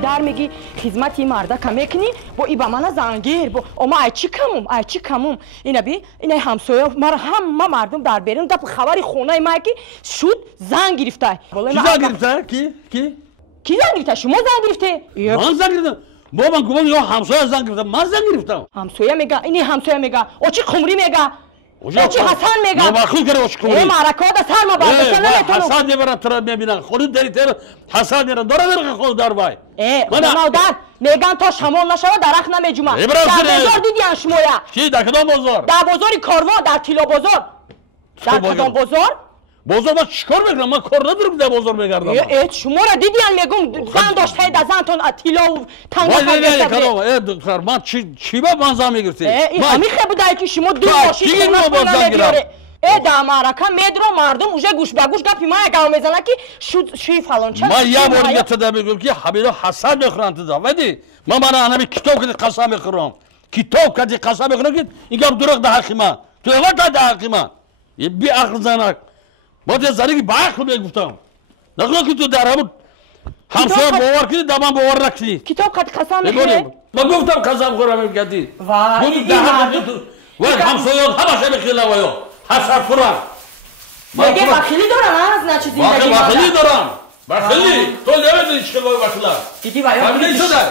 дар меги хизмати мардака мекунӣ бо и ба мана зангир бо ома айчи камум ина би ина ҳамсоя мара ҳама мардум дар берун гап хабари хонаи мае ки шуд занг гирифта. Ки занг гирифта? Ки занг гирифта? Шумо занг гирифте? Ман занг гирифтам. Бо ман гумон ё ҳамсоя занг гирифта, ман занг гирифтам. Ҳамсоя мега, ини ҳамсоя мега, очи қумрӣ мега. Очи Ҳасан мега. Номахлуқ кара очи қумрӣ. Маракода сар ма бардошта наметонам. Ҳасан мебарам тура мебинам. Худут дари тер Ҳасан мера дора мера худут дар бай. Мамодар меган то шамол нашава дарахт намеҷума. Дар бозор дидиян шумоя. Ки дар кадом бозор? Дар бозори Корвон, дар Тило бозор. Дар кадом бозор? Бозор ма чикор мекунам? Ман кор надорам дар бозор мегардам. Шуморо дидиян мегум зан доштаед аз зантон Тило танга хадем. Доктор, ман чӣ ба ман зан мегирфти? Ҳамин хе будае ки шумо ду мошин хона намегиёре. Да марака медро мардум уже гӯш ба гӯш гапи ман гав мезана ки шуи фалонча. Ман я бор ятада мегӯям ки ҳамино Ҳасан мехӯранд туда. Вади ман бара ҳамин китоб кади қасам мехӯрам. Китоб кади қасам мехӯрам ки ин гап дуруғ дар ҳаққи ман. Ту эва дар ҳаққи ман. Биақл занак. Бод я заниги ба ақл мегуфтам. Нагӯя ки ту дар ҳамун ҳамсоя бовар кунӣ дар ман бовар накунӣ. Китоб кади қасам мехӯред? Ман гуфтам қасам хӯрам мегадӣ. Вай ҳамсояҳо ҳамаша мехӯрам ё. Ҳасан фуран. Мега вахилӣ дорам аз начи зиндагӣ. Вахилӣ дорам. Вахилӣ. То намедонӣ чӣ қилои вахила. Дидӣ ва ё. Ҳамин шуда.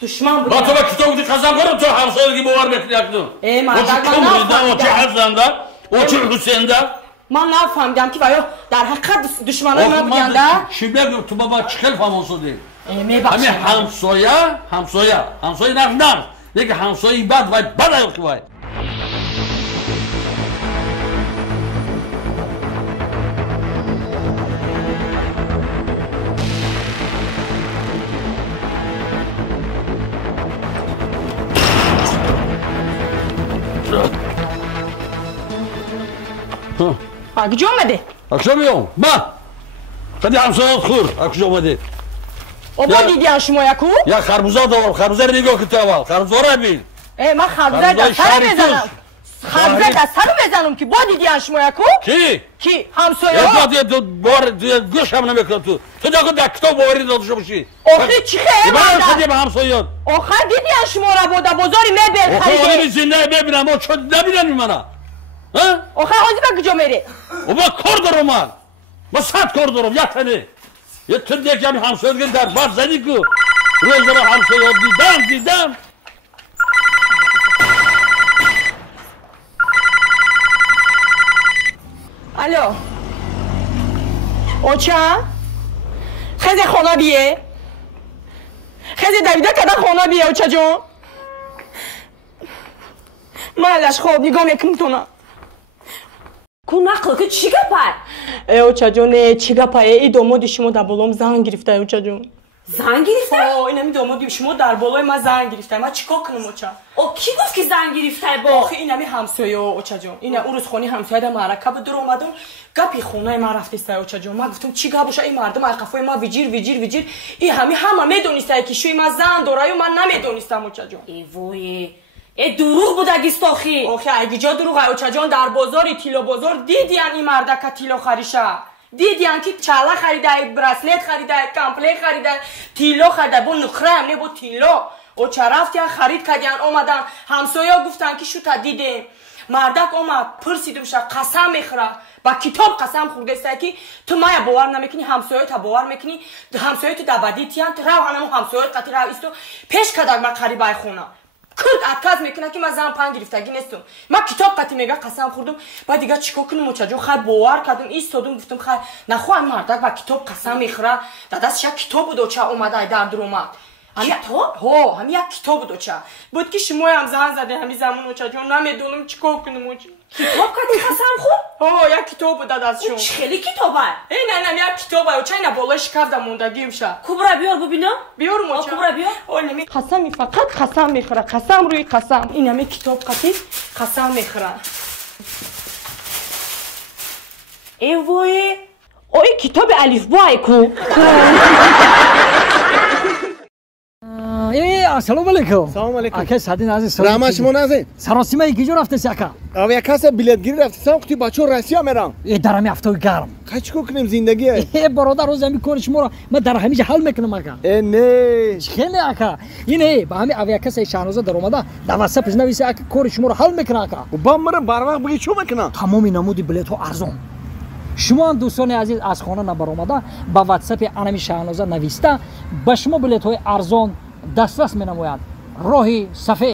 Душман буд. Ба то ба китоб ди қасам хӯрам то ҳамсоягӣ бовар мекунӣ акнун. мардак ман нафаҳмидам. Очи Ҳасанда, очи Ҳусенда. Ман нафаҳмидам ки ва ё дар ҳақиқат душманои ман буданда. Чӣ мегӯям ту ба ман чӣ хел фаҳмон шудӣ? Ҳамин ҳамсоя нағ. Лекин ҳамсояи бад вай бад аёл ки вай. Куҷо омаде? Акҷо меём? Ба! Қади ҳамсояот хӯр, акҷо омаде? Обо дидиян шумо яку? Як харбуза давар, харбузаро нигоҳ кун ту аввал, харбузаро бин. Ман харбузаи дастаро мезанам. Харбузаи дастаро мезанам ки бо дидиян шумо яку? Ки ҳамсояҳо? Гӯшам намекунам ту. Ту нагӯ дар китоб боварӣ додашта бошӣ. Охир чӣ хел мада? Хади ба ҳамсояот. Охир дидиян шуморо бо дар бозори мебел хариде. Охир оними зиндаи мебинам, мо чо набинами мана? Охир ҳозир ба куҷо мерӣ? Ба кор дорам ман. Ма 100 кор дорам, яктане. Ту яками ҳамсояотга дар бар задӣ ку. Рӯзара ҳамсояот дидам. Алло. Оча? Хезе хона бие. Хезе давида када хона бие оча ҷон. Майлаш хоб нигоҳ мекунтона. Кунақл ки чӣ гапар? Оча ҷон, чӣ гапа? И домоди шумо дар болом занг гирифта оча ҷон. Занг гирифта? Инами домоди шумо дар болои ман занг гирифта. Ман чӣ кор кунам оча? Ки гуфт ки занг гирифта бо? Охи инами ҳамсояо оча ҷон. Ина урӯз хони ҳамсоя да маърака буд дур омадам. Гапи хонаи ман рафтиста оча ҷон. Ман гуфтам чӣ гап боша ин мардум аз қафои ман виҷир. И ҳама медонистае ки шӯи ман зан дораю ман намедонистам оча ҷон. Эвое. Дурӯғ буда гистохӣ. Охи айгиҷо дурӯғ ай оча ҷон дар бозори Тило бозор дидиян ин мардака тило хариша. Дидиян ки чала харидае, браслет харидае, комплект харидае, тило харидае, бо нухраам не бо тило. Оча рафтиян харид кардиян омадан ҳамсоя гуфтан ки шута дидем. Мардак омад пурсидумша қасам мехӯра. Ба китоб қасам хӯрдестае ки ту мая бовар намекунӣ, ҳамсояота бовар мекунӣ, ҳамсояоту даъбадӣ тиянд, рав ҳанаму ҳамсояот қати рав исто пеш кадак ман қарибаи хона. Курд отказ мекуна ки ман зан пан гирифтагӣ нестум. Ман китоб қати мега қасам хӯрдум. Баъд дигар чӣ кор кунам оча ҷон? Хай бовар кардам, истодум гуфтам хай нахоҳ ин мардак ба китоб қасам мехӯра. Дар дастиш як китоб буд оча омада дар дуромад. Китоб? Ҳамин як китоб буд оча. Буд ки шумоям зан заде ҳамин замон оча ҷон, намедонам чӣ кор кунам оча. Китоб кади қасам хӯрд? Як китоб буд дар дастшон. Чӣ хели китобай? Инам як китоб ай оча, ина болои шкафда мондагиимша. Кубра биёр бубинам. Биёрум оча. Кубра биёр. Қасами фақат қасам мехӯра. Қасам рӯи қасам. Инами китоб қати қасам мехӯра. Эвое. Ой китоби алифбо ай ку. Ассалому алейкум. Салом алейкум. Ака Садин азиз. Рама шумо назед. Саросимаи киҷо рафтаси ака? Авиакасса билетгирӣ рафтисам, гуфти бачаҳо Россия мерам. Дар ҳамин ҳафтаи гарм. Ха чӣ кор кунем зиндагие? Бародар рози ҳамин кори шуморо ман дар ҳамин ҷа ҳал мекунам ака. Не. Хеле ака. Ин ба ҳамин авиакассаи Шаҳноза дар омада дар ватсапиш нависи ака кори шуморо ҳал мекунам ака. Ба мара барвақт бигӣ чӣ мекунам? тамоми намуди билетҳо арзон. шумо ҳам дӯстони азиз аз хона набаромада ба ватсапи анами Шаҳноза нависта ба шумо билетҳои арзон дастрас менамояд. роҳи сафед